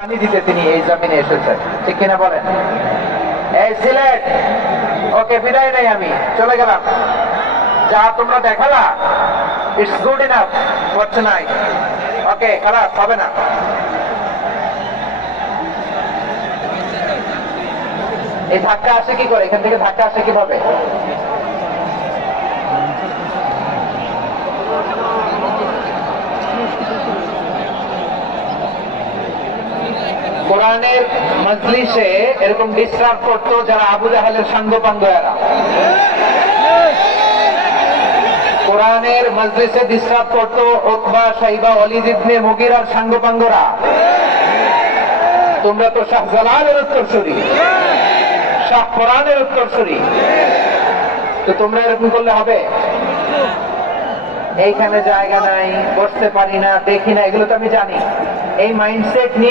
পানি দিতে তিনি এই জমিনে এসেছেন, ঠিক কিনা বলেন? এই সিলেট, ওকে বিদায় নেই, আমি চলে গেলাম। যা তোমরা দেখালা, it's good enough for tonight. Okay, খালাস হবে না। এই ধাক্কা আসে কি করে? এখান থেকে ধাক্কা আসে কিভাবে? কোরআনের মজলিসে এরকম ডিস্টার্ব করতো যারা আবু জাহেলের সাঙ্গপাঙ্গরা। কোরআনের মজলিসে ডিস্টার্ব করতো উতবা, শাইবা, ওয়ালিদ ইবনে মুগীরার সাঙ্গপাঙ্গরা। তোমরা তো শাহজালালের উত্তরসূরি, শাহ কোরআনের উত্তরসূরি, তো তোমরা এরকম করলে হবে? এইখানে জায়গা নাই, বসতে পারি না, দেখি না, এগুলো তো আমি জানি। এই মাইন্ডসেট নিয়ে